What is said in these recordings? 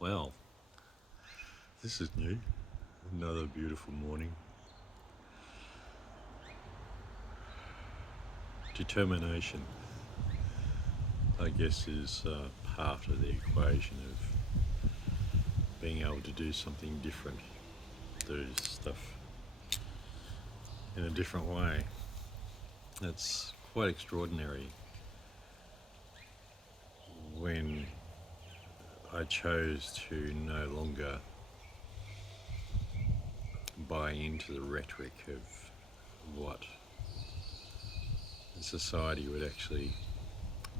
Well, this is new. Another beautiful morning. Determination, I guess, is part of the equation of being able to do something different, do stuff in a different way. It's quite extraordinary when I chose to no longer buy into the rhetoric of what the society would actually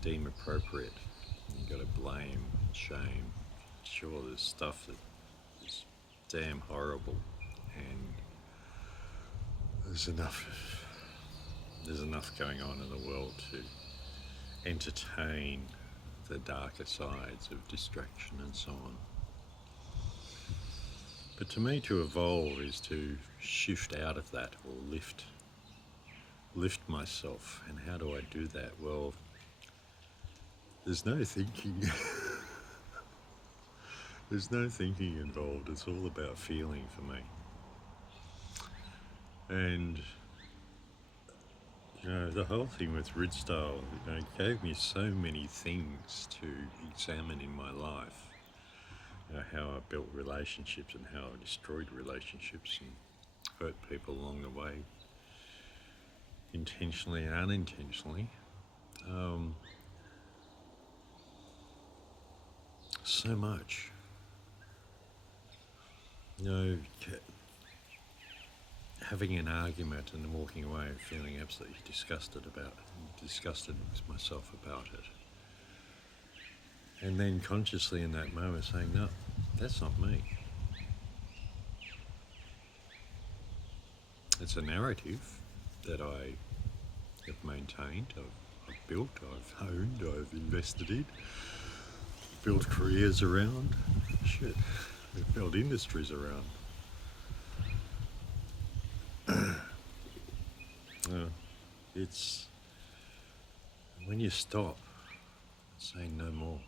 deem appropriate. You've got to blame, shame. Sure, there's stuff that is damn horrible, and there's enough going on in the world to entertain the darker sides of distraction and so on. But to me, to evolve is to shift out of that, or lift myself. And how do I do that? Well, there's no thinking. There's no thinking involved. It's all about feeling for me. And the whole thing with Ridsdale, gave me so many things to examine in my life. How I built relationships and how I destroyed relationships and hurt people along the way, intentionally and unintentionally. So much. Having an argument and walking away and feeling absolutely disgusted with myself about it. And then consciously in that moment saying, no, that's not me. It's a narrative that I have maintained, I've built, I've honed, I've invested in, built careers around, we've built industries around. It's when you stop saying no more.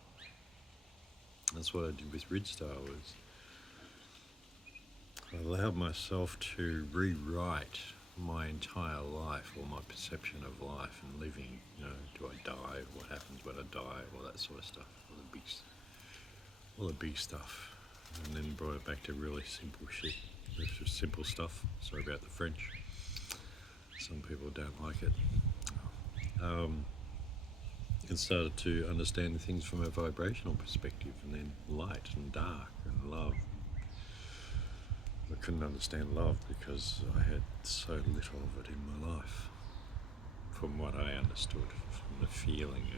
That's what I did with Ridsdale. Was I allowed myself to rewrite my entire life, or my perception of life and living. Do I die? What happens when I die? All that sort of stuff. All the big stuff. And then brought it back to really simple shit. Just simple stuff. Sorry about the French. Some people don't like it. And started to understand things from a vibrational perspective, and then light and dark and love. I couldn't understand love because I had so little of it in my life, from what I understood, from the feeling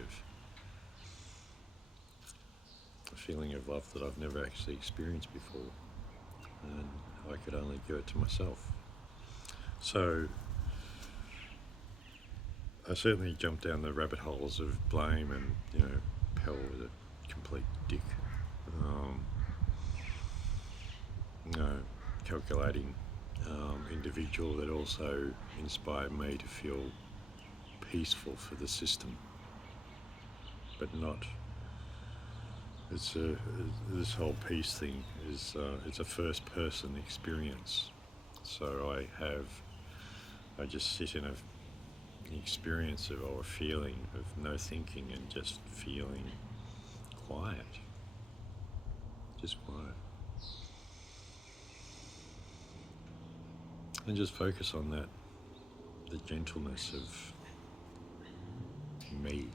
of love that I've never actually experienced before, and I could only give it to myself. So I certainly jumped down the rabbit holes of blame and, Pell was a complete dick. Calculating individual that also inspired me to feel peaceful for the system, but not. This whole peace thing is it's a first-person experience. So I just sit in an experience of, or a feeling of no thinking and just feeling quiet, just quiet. And just focus on that, the gentleness of me,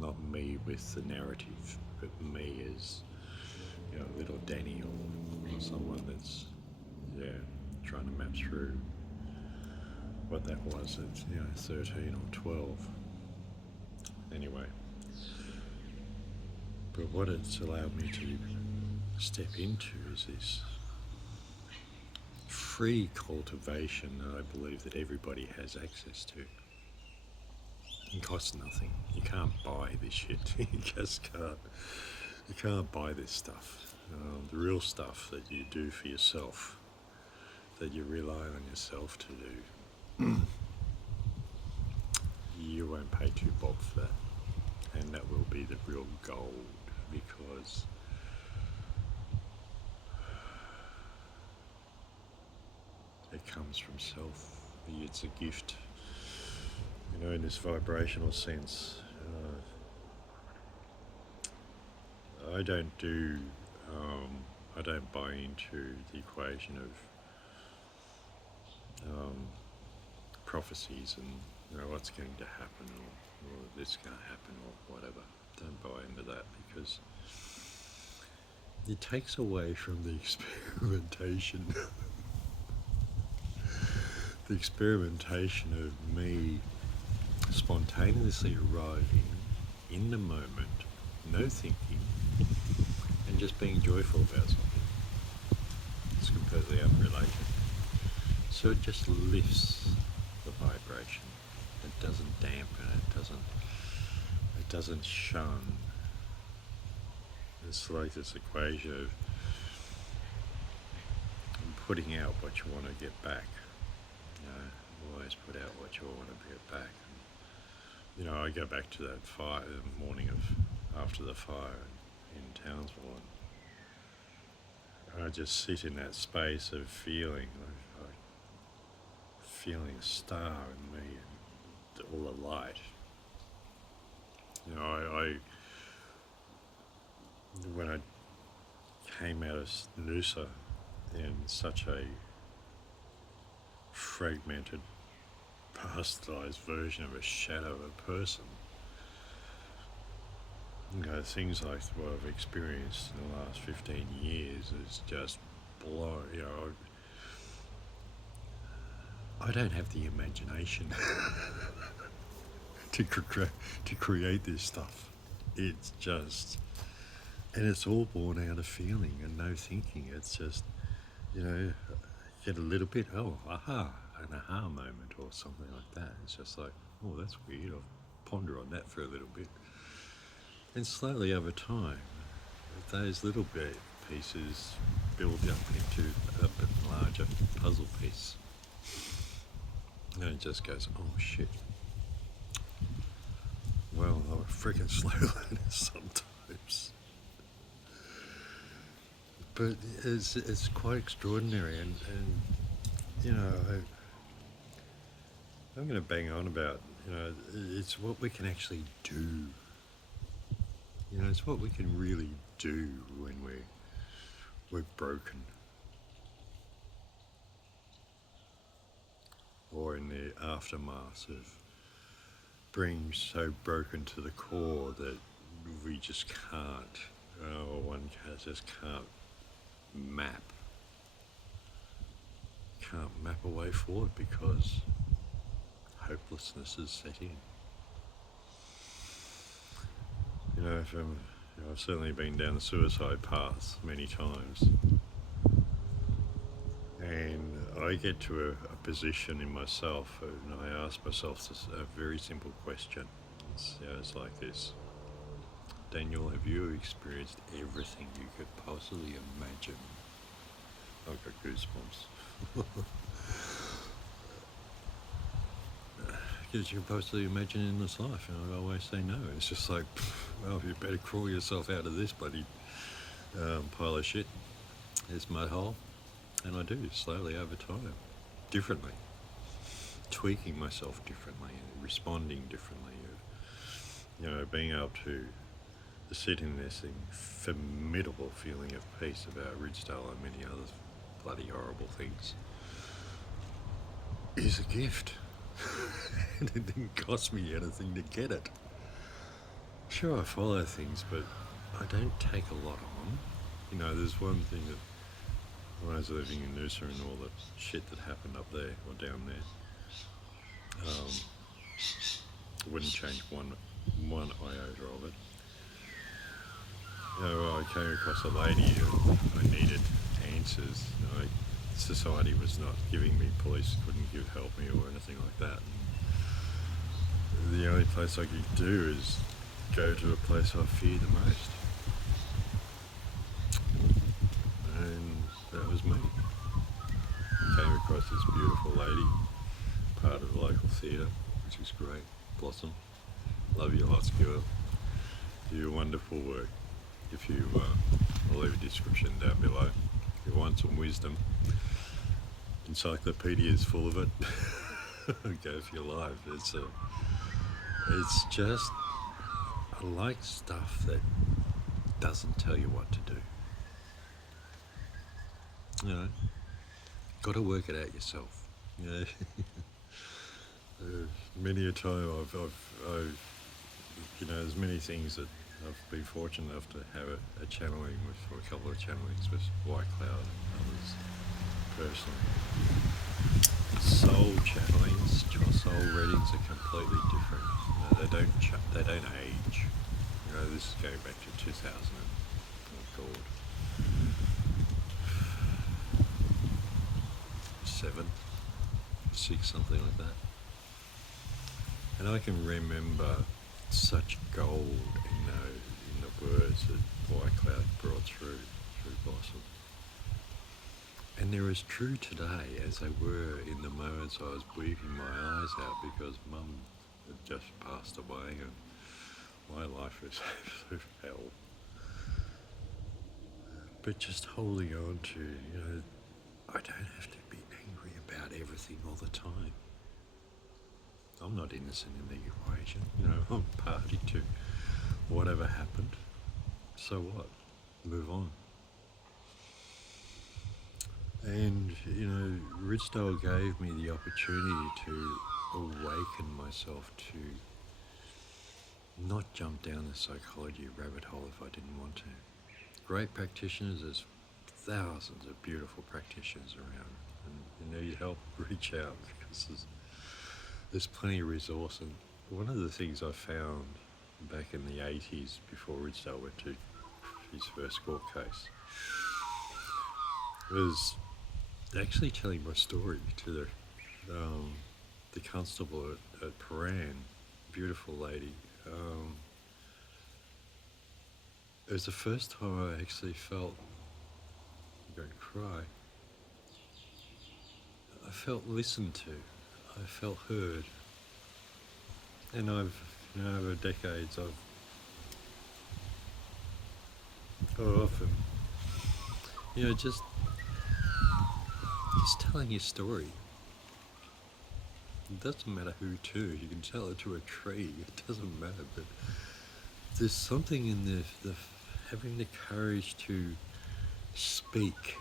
not me with the narrative, but me as, little Danny or someone that's, trying to map through what that was at, 13 or 12. Anyway, but what it's allowed me to step into is this free cultivation that I believe that everybody has access to. It costs nothing. You can't buy this shit. You just can't. You can't buy this stuff. The real stuff that you do for yourself, that you rely on yourself to do, you won't pay two bob for that. And that will be the real gold, because comes from self. It's a gift, in this vibrational sense. I don't do, I don't buy into the equation of prophecies and what's going to happen or this is going to happen or whatever. Don't buy into that, because it takes away from the experimentation. The experimentation of me spontaneously arriving in the moment, no thinking, and just being joyful about something. It's completely unrelated. So it just lifts the vibration. It doesn't dampen it, doesn't shun. It's like this equation of putting out what you want to get back. Always put out what you want to get back. I go back to that fire, the morning after the fire in Townsville, and I just sit in that space of feeling a star in me and all the light. When I came out of Noosa in such a fragmented, bastardized version of a shadow of a person, things like what I've experienced in the last 15 years is just blown. I don't have the imagination to create this stuff. It's just, and it's all born out of feeling and no thinking. It's just, get a little bit, an aha moment or something like that. It's just like, oh, that's weird. I'll ponder on that for a little bit. And slowly over time, those little bit pieces build up into a bit larger puzzle piece. And it just goes, oh shit. Well, I'm a freaking slow learner sometimes. But it's quite extraordinary, and I'm going to bang on about, it's what we can actually do. It's what we can really do when we're broken. Or in the aftermath of being so broken to the core that we just can't, or one just can't map a way forward because hopelessness is set in. I've certainly been down the suicide path many times, and I get to a position in myself, and I ask myself a very simple question. It's like this: Daniel, have you experienced everything you could possibly imagine? I've got goosebumps. Because you can possibly imagine in this life, and I always say no. It's just like, well, you better crawl yourself out of this bloody pile of shit, this mud hole. And I do, slowly over time, differently, tweaking myself differently, and responding differently, being able to sit in this formidable feeling of peace about Ridsdale and many other bloody horrible things is a gift. And it didn't cost me anything to get it. Sure, I follow things, but I don't take a lot on. There's one thing that when I was living in Noosa and all the shit that happened up there or down there, wouldn't change one iota of it. I came across a lady who I needed answers. Society was not giving me, police couldn't help me or anything like that. And the only place I could do is go to a place I fear the most. And that was me. I came across this beautiful lady, part of the local theatre, which is great. Blossom. Love you lots, girl. Do your wonderful work. If you, I'll leave a description down below. If you want some wisdom, encyclopedia is full of it. Go for your life. It's just, I like stuff that doesn't tell you what to do. You know, got to work it out yourself. You know, many a time I've, you know, there's many things that I've been fortunate enough to have a channeling with, or a couple of channelings with White Cloud and others personally. Soul channelings, soul readings are completely different. You know, they don't age. You know, this is going back to 2000 and, oh God, 7, 6, something like that. And I can remember such gold in the words that White Cloud brought through Blossom. And they're as true today as they were in the moments I was weeping my eyes out because Mum had just passed away and my life was absolute hell. But just holding on to, you know, I don't have to be angry about everything all the time. I'm not innocent in the equation, you know, I'm party to whatever happened. So what? Move on. And, you know, Ridsdale gave me the opportunity to awaken myself to not jump down the psychology rabbit hole if I didn't want to. Great practitioners, there's thousands of beautiful practitioners around, and you need help, reach out, because there's plenty of resource. And one of the things I found back in the 80s before Ridsdale went to his first court case was actually telling my story to the constable at Paran, beautiful lady. It was the first time I actually felt, I'm going to cry, I felt listened to, I felt heard. And I've, you know, over decades I've often, you know, just telling your story. It doesn't matter who to, you can tell it to a tree, it doesn't matter, but there's something in the having the courage to speak.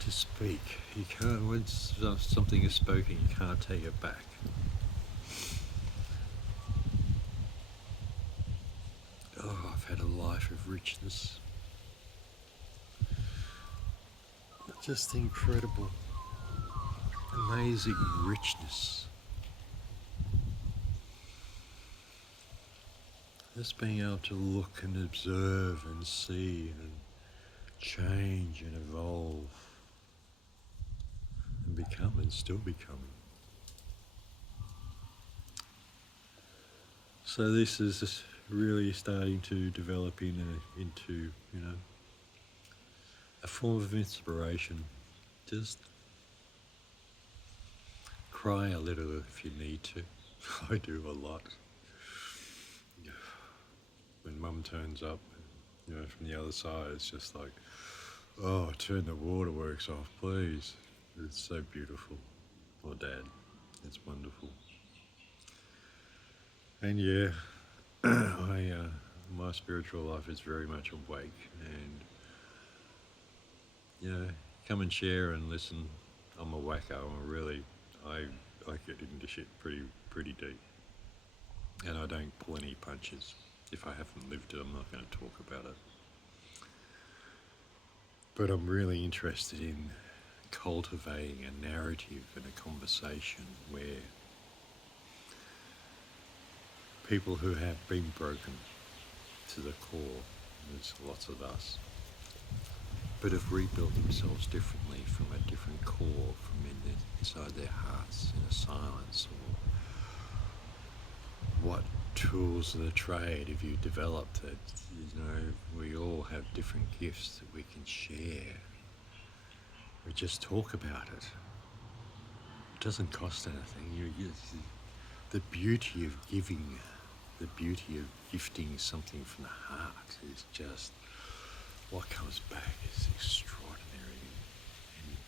To speak. You can't, once something is spoken, you can't take it back. Oh, I've had a life of richness. Just incredible, amazing richness. Just being able to look and observe and see and change and evolve and become and still becoming. So this is really starting to develop into, you know, a form of inspiration. Just cry a little if you need to. I do a lot. When Mum turns up, you know, from the other side, it's just like, oh, turn the waterworks off, please. It's so beautiful. Or Dad, it's wonderful. And yeah, my spiritual life is very much awake, and you know, come and share and listen. I'm a wacko. I get into shit pretty deep, and I don't pull any punches. If I haven't lived it, I'm not going to talk about it. But I'm really interested in cultivating a narrative and a conversation where people who have been broken to the core, there's lots of us, but have rebuilt themselves differently from a different core, from inside their hearts, in a silence, or what tools of the trade have you developed that, you know, we all have different gifts that we can share. We just talk about it. It doesn't cost anything. The beauty of giving the beauty of gifting something from the heart is just, what comes back is extraordinary,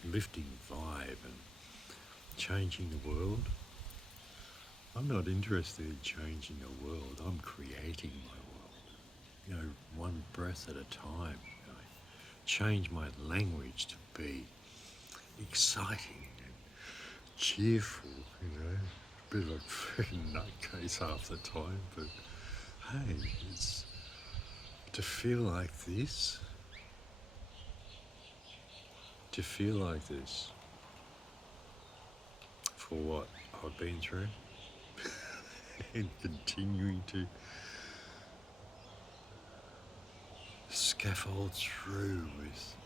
and lifting vibe and changing the world. I'm not interested in changing the world, I'm creating my world, one breath at a time. Change my language to be exciting and cheerful, a bit of a freaking nutcase half the time, but hey, it's to feel like this, for what I've been through and continuing to scaffold through with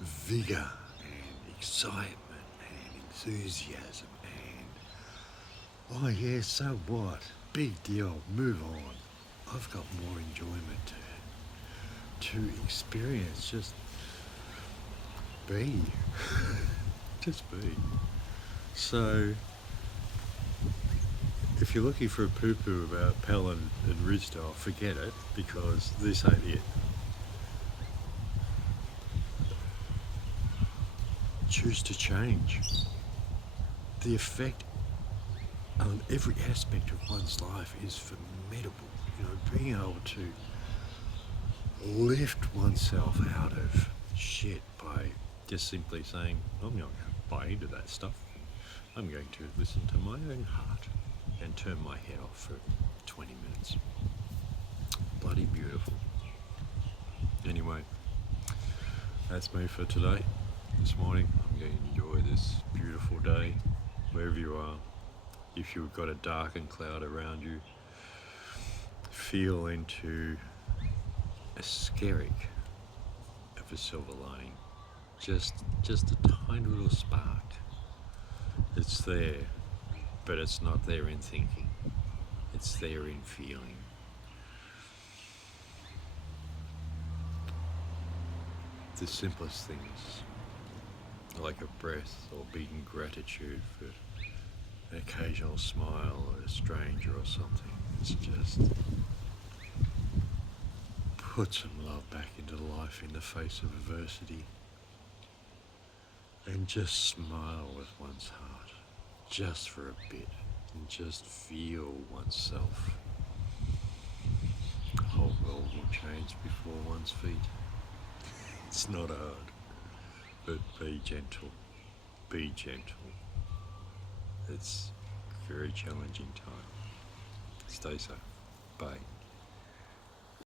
vigour and excitement and enthusiasm and, oh yeah, so what? Big deal, move on. I've got more enjoyment to experience, just be. Just be. So, if you're looking for a poo-poo about Pell and Ridsdale, forget it, because this ain't it. Choose to change. The effect on every aspect of one's life is formidable. Being able to lift oneself out of shit by just simply saying, I'm not going to buy into that stuff. I'm going to listen to my own heart and turn my head off for 20 minutes. Bloody beautiful. Anyway, that's me for today. This morning, I'm going to enjoy this beautiful day, wherever you are. If you've got a darkened cloud around you, feel into a skerrick of a silver lining. Just a tiny little spark. It's there, but it's not there in thinking. It's there in feeling. The simplest things, like a breath or being gratitude for an occasional smile at a stranger or something. It's just put some love back into life in the face of adversity, and just smile with one's heart, just for a bit, and just feel oneself. The whole world will change before one's feet. It's not hard, but be gentle. Be gentle. It's a very challenging time. Stay safe. Bye.